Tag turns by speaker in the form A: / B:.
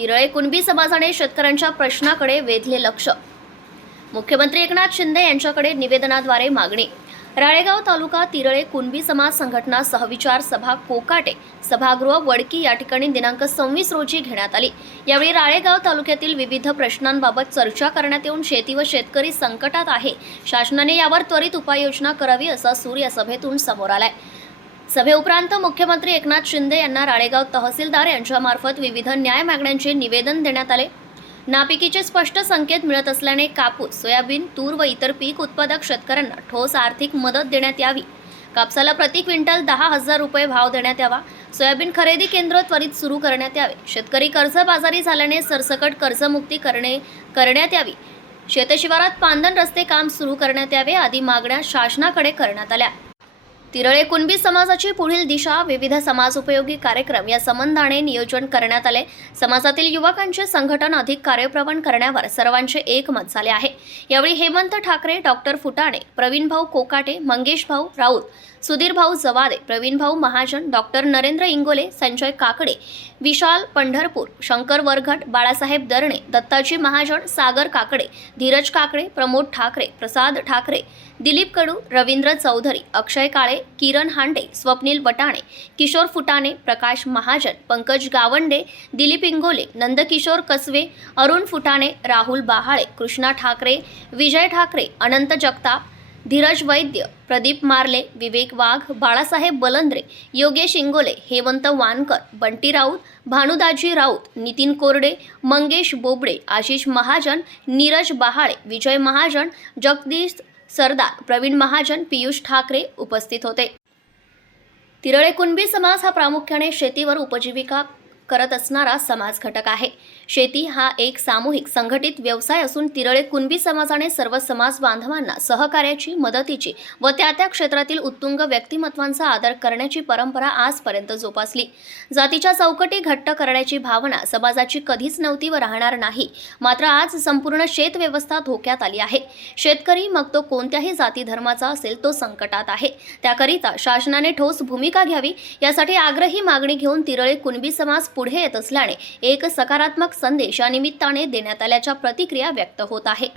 A: तिरळे कुणबी समाजाने शेतकऱ्यांच्या प्रश्नाकडे वेधले लक्ष. मुख्यमंत्री एकनाथ शिंदे यांच्याकडे निवेदनाद्वारे मागणी. राळेगाव तालुका तिरळे कुणबी समाज संघटना सहविचार सभा कोकाटे सभागृह वडकी या ठिकाणी दिनांक सव्वीस रोजी घेण्यात आली. यावेळी राळेगाव तालुक्यातील विविध प्रश्नांबाबत चर्चा करण्यात येऊन शेती व शेतकरी संकटात आहे. शासनाने यावर त्वरित उपाययोजना करावी असा सूर या सभेतून समोर आलाय. सभेउपरांत मुख्यमंत्री एकनाथ शिंदे यांना राळेगाव तहसीलदार यांच्यामार्फत विविध न्याय मागण्यांचे निवेदन देण्यात आले. नापिकीचे स्पष्ट संकेत मिळत असल्याने कापूस सोयाबीन तूर व इतर पीक उत्पादक शेतकऱ्यांना ठोस आर्थिक मदत देण्यात यावी. कापसाला प्रति क्विंटल दहा हजार रुपये भाव देण्यात यावा. सोयाबीन खरेदी केंद्र त्वरित सुरू करण्यात यावे. शेतकरी कर्जबाजारी झाल्याने सरसकट कर्जमुक्ती करणे करण्यात यावी. शेतशिवारात पांदन रस्ते काम सुरू करण्यात यावे आदी मागण्या शासनाकडे करण्यात आल्या. तिरळे कुणबी समाजाची पुढील दिशा विविध समाजोपयोगी कार्यक्रम या संबंधाने नियोजन करण्यात आले. समाजातील युवकांचे संघटन अधिक कार्यप्रवण करण्यावर सर्वांचे एकमत झाले आहे. यावेळी हेमंत ठाकरे डॉक्टर फुटाणे प्रवीण भाऊ कोकाटे मंगेश भाऊ राऊत सुधीर भाऊ जवादे प्रवीण भाऊ महाजन डॉक्टर नरेंद्र इंगोले संजय काकडे विशाल पंढरपूर शंकर वरघट बाळासाहेब दरणे दत्ताजी महाजन सागर काकडे धीरज काकडे प्रमोद ठाकरे प्रसाद ठाकरे दिलीप कडू रवींद्र चौधरी अक्षय काळे किरण हांडे स्वप्नील बटाणे किशोर फुटाणे प्रकाश महाजन पंकज गावंडे दिलीप इंगोले नंदकिशोर कसवे अरुण फुटाणे राहुल बाहाळे कृष्णा ठाकरे विजय ठाकरे अनंत जगताप धीरज वैद्य प्रदीप मार्ले विवेक वाघ बाळासाहेब बलंद्रे योगेश इंगोले हेवंत वानकर बंटी राऊत भानुदाजी राऊत नितीन कोरडे मंगेश बोबडे आशिष महाजन नीरज बहाळे विजय महाजन जगदीश सरदार प्रवीण महाजन पियुष ठाकरे उपस्थित होते. तिरळे कुणबी समाज हा प्रामुख्याने शेतीवर उपजीविका करत असणारा समाज घटक आहे. शेती हा एक सामूहिक संघटित व्यवसाय असून तिरळे कुणबी समाजाने सर्व समाज बांधवांना सहकार्याची मदतीची व त्या त्या क्षेत्रातील उत्तुंग व्यक्तिमत्वांचा आदर करण्याची परंपरा आजपर्यंत जोपासली. जातीच्या चौकटी घट्ट करण्याची भावना समाजाची कधीच नव्हती व राहणार नाही. मात्र आज संपूर्ण शेत व्यवस्था धोक्यात आली आहे. शेतकरी मग तो कोणत्याही जाती धर्माचा असेल तो संकटात आहे. त्याकरिता शासनाने ठोस भूमिका घ्यावी यासाठी आग्रही मागणी घेऊन तिरळे कुणबी समाज पुढे येत असल्याने एक सकारात्मक संदेश या निमित्ताने देण्यात आल्याच्या प्रतिक्रिया व्यक्त होत आहे.